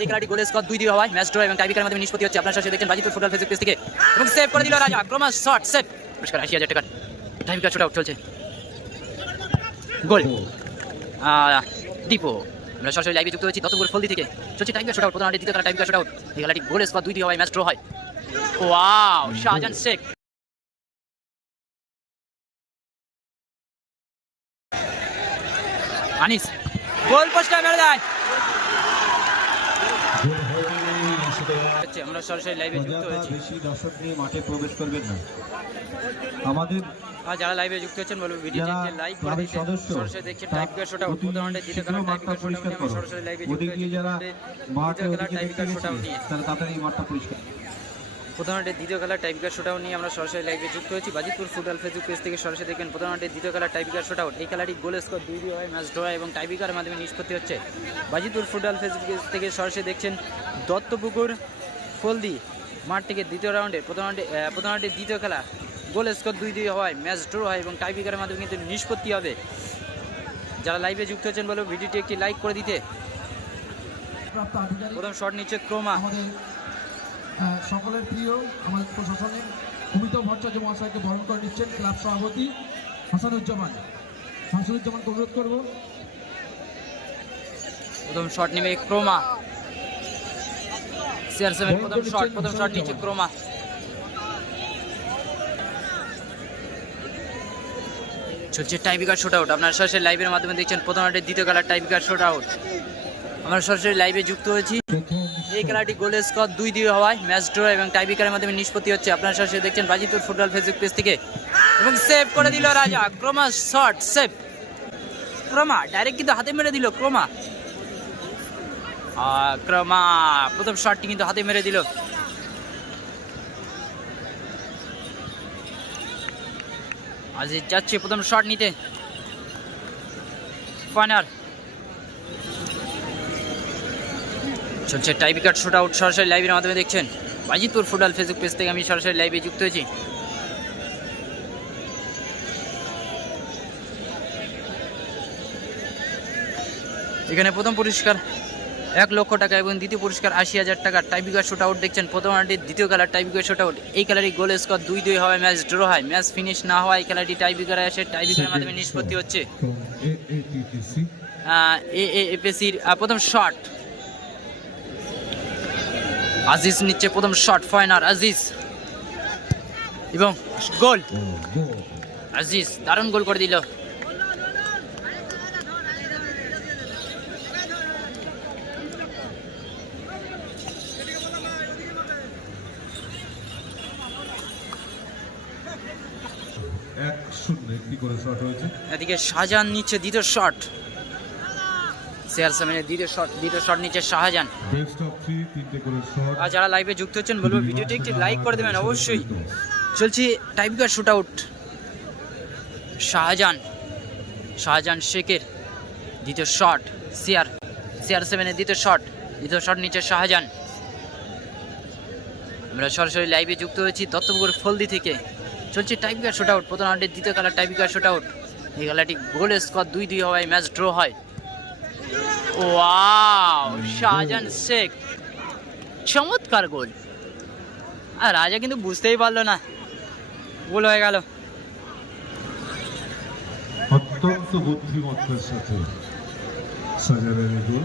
এই খেলাটি গোলের স্কোর দুই দুই হওয়ায় ম্যাচ ড্র এবং টাইবিকারের মাধ্যমে নিষ্পত্তি হচ্ছে। আপনার সাথে দেখছেন বাজিতুর ফুটবল ফেসবুক পেজ থেকে। এবং সেভ করে দিল রাজা। ক্রমাস শট সেভ পুরস্কার আশি হাজার টাকার। টাইবিকার শুট আউট চলছে। গোল। দীপো। আমরা সরাসরি লাইভে যুক্ত হয়েছি দত্তপুর ফলদি থেকে। চলছে টাইবিকার শুট আউট প্রধান দ্বিতীয় টাইবিকার শুট আউট এই খেলাটি গোলের স্কোর দুই দুই হওয়ায় ম্যাচ ড্র হয়। Wow Shahjahan Sheikh Anis. Goal post মেরে দেয়। হচ্ছে, আমরা সরাসরি লাইভে যুক্ত হয়েছি। বেশি দর্শক নিয়ে মাঠে প্রবেশ করবেন না। আমাদের আর যারা লাইভে যুক্ত হচ্ছেন বলব ভিডিওটি লাইক করে দিতে সরাসরি দেখছেন টাইপ করে শোটা অতি উদ্বোধনের দ্বিতীয় শীঘ্র খেলা টাইপ মাঠটা শোটা আমরা সরাসরি লাইভে যুক্ত ওদিক যারা মাঠে দ্বিতীয় খেলা ওদিকে টাইপ দেখতে শোটা নিয়ে। তারা তাড়াতাড়ি মাঠটা পরিষ্কার প্রধানমন্ত্রী দ্বিতীয় খেলা টাইপিকার শোটাও নিয়ে আমরা সরাসরি লাইভে যুক্ত হয়েছি। বাজিতপুর ফুটবল ফেসবুক পেজ থেকে সরাসরি দেখবেন প্রধানমন্ত্রী দ্বিতীয় শোটাউট এই খেলাটি গোল স্কোর দুই দুই হয় ম্যাচ ড্র এবং মাধ্যমে নিষ্পত্তি হচ্ছে। বাজিতপুর ফুটবল ফেসবুক পেজ থেকে সরাসরি দেখছেন দত্তপুকুর ফলদি মাঠ থেকে দ্বিতীয় রাউন্ডে প্রথম রাউন্ডে প্রথম রাউন্ডের দ্বিতীয় খেলা। গোল স্কোর দুই দুই হয় ম্যাচ ড্র হয় এবং টাইপিকারের মাধ্যমে কিন্তু নিষ্পত্তি হবে। যারা লাইভে যুক্ত হচ্ছেন বলো ভিডিওটি একটি লাইক করে দিতে। প্রথম শট নিচ্ছে ক্রোমা। সকলের প্রিয় আমাদের প্রশাসনের অমিত ভট্টাচার্য মহাশয়কে বরণ করে নিচ্ছেন ক্লাব সভাপতি হাসানুজ্জামান। হাসানুজ্জামানকে অনুরোধ করব। প্রথম শট নেবে ক্রোমা। সিআর সেভেন প্রথম শট প্রথম শট নিচ্ছে ক্রোমা। চলছে শুট আউট আপনারা সরাসরি লাইভের মাধ্যমে দেখছেন প্রথম রাউন্ডের দ্বিতীয় খেলার শুট আউট আমরা সরাসরি লাইভে যুক্ত হয়েছি। এই খেলাটি গোলের স্কোর দুই দুই হওয়ায় ম্যাচ ড্র এবং টাইপিকারের মাধ্যমে নিষ্পত্তি হচ্ছে। আপনারা সরাসরি দেখছেন বাজিতুর ফুটবল ফেসবুক পেজ থেকে। এবং সেভ করে দিল রাজা। ক্রোমা শট সেভ ক্রোমা ডাইরেক্ট কিন্তু হাতে মেরে দিল ক্রোমা। ক্রমা প্রথম শটটি কিন্তু হাতে মেরে দিল। আজিজ যাচ্ছে প্রথম শট নিতে। ফাইনাল। চলছে টাইপিকার শুট আউট সরাসরি লাইভের মাধ্যমে দেখছেন। বাজিতপুর ফুটবল ফেসবুক পেজ থেকে আমি সরাসরি লাইভে যুক্ত হয়েছি। এখানে প্রথম পুরস্কার এক লক্ষ টাকা এবং দ্বিতীয় পুরস্কার আশি হাজার টাকা টাইপিকার শুট আউট দেখছেন। প্রথম রাউন্ডের দ্বিতীয় খেলার টাইপিকার শুট আউট এই খেলারই গোল স্কোর দুই দুই হওয়ায় ম্যাচ ড্র হয়। ম্যাচ ফিনিশ না হওয়ায় খেলাটি টাইপিকারে আসে। টাইপিকারের মাধ্যমে নিষ্পত্তি হচ্ছে। এ এপিসির প্রথম শট আজিজ নিচ্ছে প্রথম শট ফাইনাল আজিজ। এবং গোল আজিজ দারুণ গোল করে দিল এক করে শট হয়েছে? এদিকে শাহজাহান নিচ্ছে দ্বিতীয় শট সামিনের দ্বিতীয় শট দ্বিতীয় শট নিচ্ছে শাহজাহান। বেস্ট অফ থ্রি তিনটে করে শট আর যারা লাইভে যুক্ত হচ্ছেন বলব ভিডিওটি একটি লাইক করে দেবেন অবশ্যই। চলছে শুট আউট শাহজাহান শাহজাহান শেখের দ্বিতীয় শট সেভেনের দ্বিতীয় শট দ্বিতীয় শট নিচ্ছে শাহজাহান। আমরা সরাসরি লাইভে যুক্ত হয়েছি দত্তপুকুর ফলদি থেকে। চলছে টাইপিকার শুট আউট প্রথম রাউন্ডের দ্বিতীয় খেলা টাইপিকার শুট আউট এই খেলাটি গোল স্কোর দুই দুই হওয়ায় ম্যাচ ড্র হয়। ওয়াও শাহজাহান শেখ চমৎকার গোল। আর রাজা কিন্তু বুঝতেই পারল না। গোল হয়ে গেল। অত্যন্ত বুদ্ধিমত্তার সাথে সাজানের এই গোল.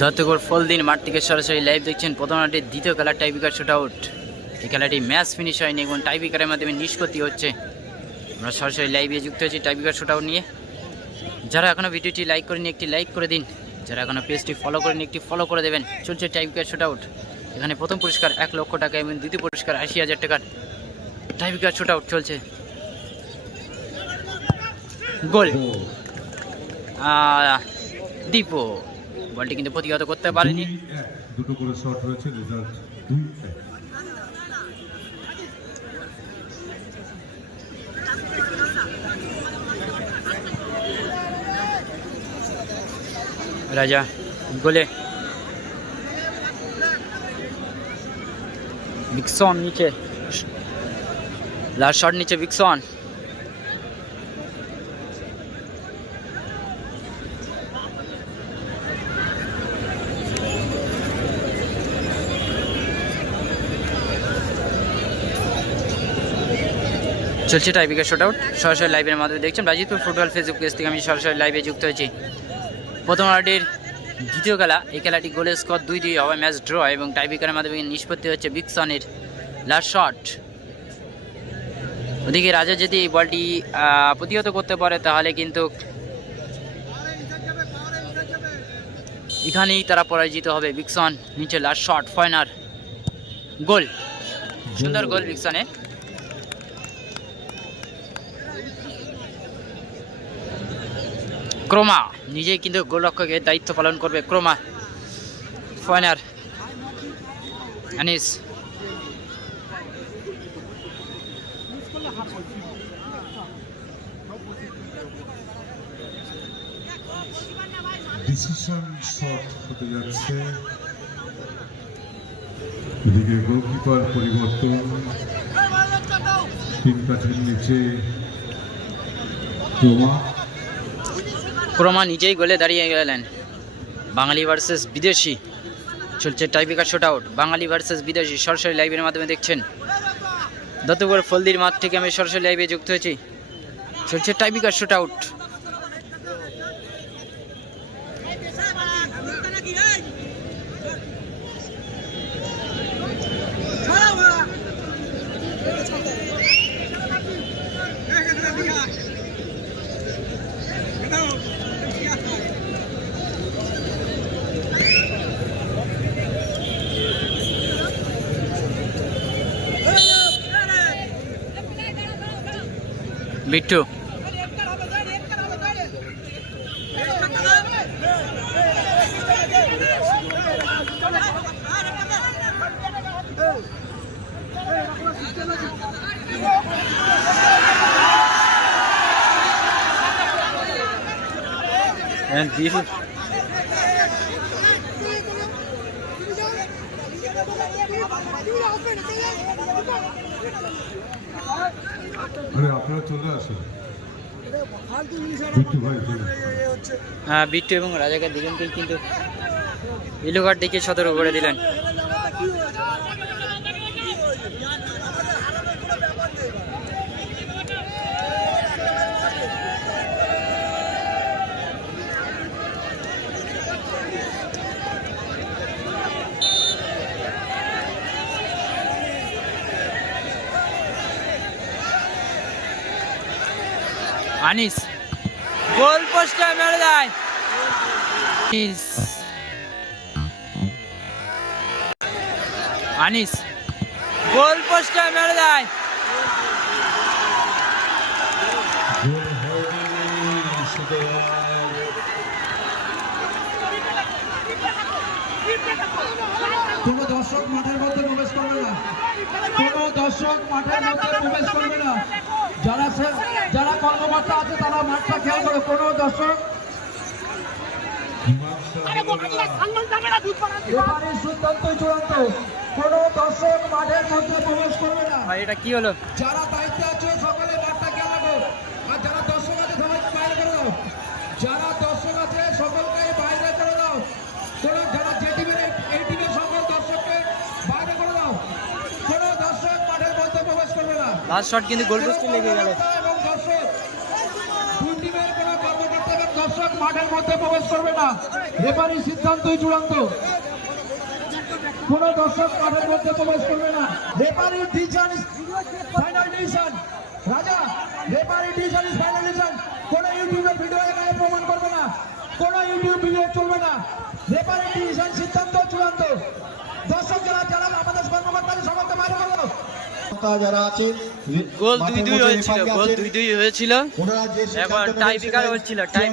দত্তগড় ফলদিন মাঠ থেকে সরাসরি লাইভ দেখছেন। প্রথম রাউন্ডের দ্বিতীয় খেলার টাইপিকার শুট আউট এই খেলাটি ম্যাচ ফিনিশ হয়নি এবং টাইপিকারের মাধ্যমে নিষ্পত্তি হচ্ছে। আমরা সরাসরি লাইভে যুক্ত হয়েছি টাইপিকার শুট আউট নিয়ে। যারা এখনও ভিডিওটি লাইক করেনি একটি লাইক করে দিন। যারা এখনও পেজটি ফলো করেনি একটি ফলো করে দেবেন। চলছে টাইপিকার শুট আউট এখানে প্রথম পুরস্কার এক লক্ষ টাকা এবং দ্বিতীয় পুরস্কার আশি হাজার টাকার। টাইপিকার শুট আউট চলছে। গোল। দীপু। বলটি কিন্তু প্রতিহত করতে পারেনি। দুটো করে শট রয়েছে রেজাল্ট দুই রাজা গোলে। বিক্সন নিচে। লাস্ট শট নিচে বিক্সন চলছে টাইপিকার শট আউট সরাসরি লাইভের মাধ্যমে দেখছেন রাজিতপুর ফুটবল ফেসবুক পেজ থেকে আমি সরাসরি লাইভে যুক্ত হয়েছি। প্রথম রাউন্ডের দ্বিতীয় খেলা, এই খেলাটি গোলের স্কোর দুই দুই হবে ম্যাচ ড্র এবং টাইপিকারের মাধ্যমে নিষ্পত্তি হচ্ছে বিগসনের লাস্ট শট ওদিকে রাজা যদি এই বলটি প্রতিহত করতে পারে, তাহলে কিন্তু এখানেই তারা পরাজিত হবে বিকসন নিচে লাস্ট শট ফাইনার গোল। সুন্দর গোল বিকসনের ক্রোমা নিজেই কিন্তু গোলরক্ষকের দায়িত্ব পালন করবে ক্রোমা। ফাইনার আনিস। গোলকিপার পরিবর্তন। নিচে ক্রোমা নিজেই গোলে দাঁড়িয়ে গেলেন। বাঙালি ভার্সেস বিদেশি। চলছে টাইপিকার শট আউট বাঙালি ভার্সেস বিদেশি। সরাসরি লাইভের মাধ্যমে দেখছেন। দত্তপুর ফলদির মাঠ থেকে আমি সরাসরি লাইভে যুক্ত হয়েছি। চলছে টাইপিকার shot out Bittu And beautiful. আরে আপনারা চলে হ্যাঁ বিট্টু এবং রাজাকার দুজনকেই কিন্তু ইলো দিকে সতর্ক করে দিলেন। আনিস। গোল পোস্টে মেরে দেয়। আনিস। আনিস। গোল পোস্টে মেরে দেয়। কোনো দর্শক মাঠের মধ্যে প্রবেশ করবে না। কোনো দর্শক মাঠের মধ্যে প্রবেশ করবে না। যারা সে- যারা কর্মকর্তা আছে তারা মাঠটা খেয়াল করো কোনো দর্শক রেফারির সিদ্ধান্ত চূড়ান্ত। কোনো দর্শক মাঠের মধ্যে প্রবেশ করবে না। ভাই এটা কি হলো? যারা দায়িত্বে আছে সকলে মাঠটা আর যারা দর্শক আছে সবাইকে বাইরে করে দাও। যারা দর্শক আছে সকলকে বাইরে করে দাও। কোনো যারা যে টিমের এই- এই টিমের সকল দর্শককে বাইরে করে দাও। কোনো দর্শক মাঠের মধ্যে প্রবেশ করবে না। লাস্ট শট কিন্তু গোল পোস্টে লেগে গেল এবং দর্শক দুই টিমের কোনো কর্মকর্তা এবং দর্শক মধ্যে প্রবেশ করবে না। রেফারি সিদ্ধান্তই চূড়ান্ত। কোন দর্শক মাঠের মধ্যে প্রবেশ করবে না। Referee decision final decision Raja referee decision final decision কোন ইউটিউবের ভিডিও এখানে প্রমাণ করবে না। কোন ইউটিউব ভিডিও চলবে না। রেফারি ডিসিশন সিদ্ধান্ত চূড়ান্ত। দর্শক যারা যারা আমাদের কর্মকর্তা আছে, সকলকে বাইরে করে দাও কর্মকর্তা যারা আছেন গোল দুই দুই হয়েছিল গোল দুই দুই হয়েছিল। এখন টাই ব্রেকার হচ্ছিল। টাই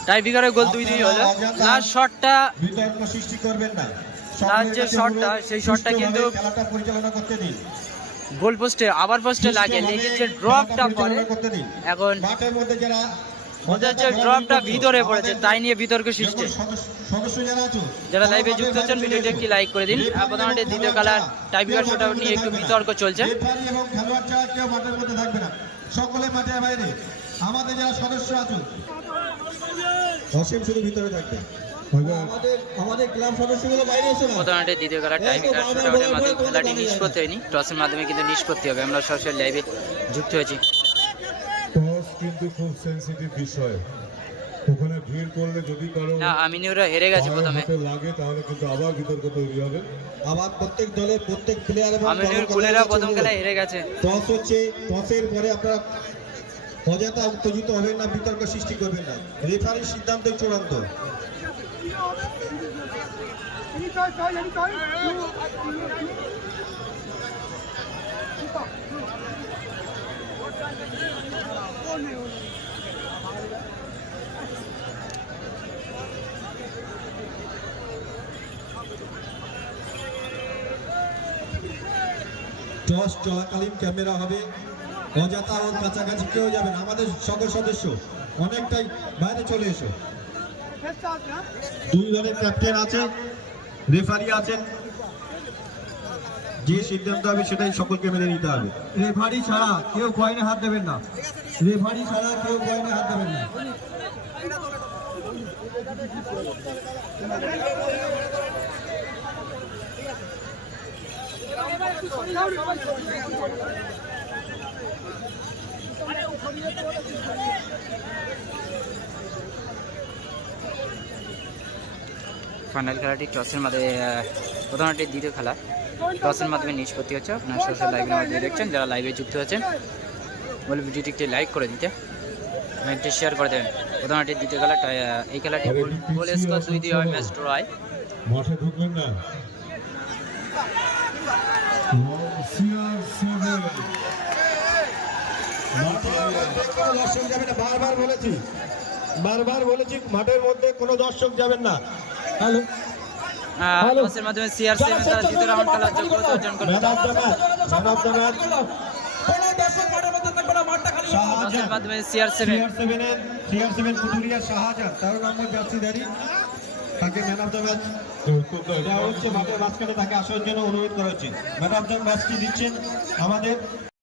করতে হবে। টাই ব্রেকারে গোল দুই দুই হলো। লাস্ট শটটা বিতর্ক সৃষ্টি করবেন না। তার যে শটটা, সেই শটটা কিন্তু খেলাটা পরিচালনা করতে দিন। গোল পোস্টে আবার পোস্টে লাগে। লেগে যে ড্রপটা পড়ে। এখন মাঠের মধ্যে যারা হচ্ছে ড্রপটা ভিতরে পড়েছে তাই নিয়ে বিতর্ক সৃষ্টি। যারা লাইভে মাঠের যুক্ত হচ্ছেন ভিডিওটি একটি লাইক করে দিন। দ্বিতীয় কালার শোটা নিয়ে একটু বিতর্ক চলছে। এবং খেলোয়াড় ছাড়া কেউ মাঠের মধ্যে থাকবে না। সকলে মাঠের বাইরে। আমাদের যারা সদস্য আছো অসীম শুধু ভিতরে থাকবে। মাধ্যমে খেলাটি নিষ্পত্তি হয়নি। টসের মাধ্যমে কিন্তু নিষ্পত্তি হবে। আমরা সরাসরি লাইভে যুক্ত হয়েছি। টস কিন্তু খুব সেনসিটিভ বিষয়। ওখানে ভিড় করলে যদি কারও না আমিনুরা হেরে গেছে প্রথমে। লাগে তাহলে কিন্তু আবার বিতর্ক তৈরি হবে। আবার প্রত্যেক দলের প্রত্যেক প্লেয়ার এবং আমিনুর কর্মকর্তাদের প্রথম খেলায় হেরে গেছে। টস হচ্ছে টসের পরে আপনারা অযথা উত্তেজিত হবেন না, বিতর্ক সৃষ্টি করবেন না। রেফারির সিদ্ধান্ত চূড়ান্ত। টস চলাকালীন ক্যামেরা হবে। অযথা ওর কাছাকাছি কেউ যাবেন আমাদের সকল সদস্য অনেকটাই বাইরে চলে এসো। দুই দলের ক্যাপ্টেন আছে রেফারি আছেন। যে সিদ্ধান্ত হবে সেটাই সকলকে মেনে নিতে হবে। রেফারি ছাড়া কেউ কয়েনে হাত দেবেন না। রেফারি ছাড়া কেউ কয়েনে হাত দেবেন না। ফাইনাল খেলাটি টসের মাধ্যমে প্রথমটি দ্বিতীয় খেলা। টসের মাধ্যমে নিষ্পত্তি হচ্ছে আপনারা সরাসরি লাইভের মাধ্যমে দেখছেন যারা লাইভে যুক্ত হচ্ছেন বলে ভিডিওটি একটি লাইক করে দিতে এবং একটি শেয়ার করে দেবেন। প্রধানটি দ্বিতীয় খেলা এই খেলাটি গোল স্কোর দুই দুই হয় ম্যাচ ড্র হয়। না CR7 মাঠের মধ্যে কোনো দর্শক যাবে না বারবার বলেছি বারবার বলেছি মাঠের মধ্যে কোনো দর্শক যাবেন না। হ্যালো। মাধ্যমে সেভেন তারা দ্বিতীয় রাউন্ড খেলার যোগ্যতা অর্জন করবে মাধ্যমে কুটুরিয়া শাহজাহান নম্বর জার্সিধারী তাকে ম্যান অফ দ্য ম্যাচ দেওয়া হচ্ছে মাঠের মাঝখানে তাকে আসার জন্য অনুরোধ করা হচ্ছে। ম্যান অফ দ্য ম্যাচটি দিচ্ছেন আমাদের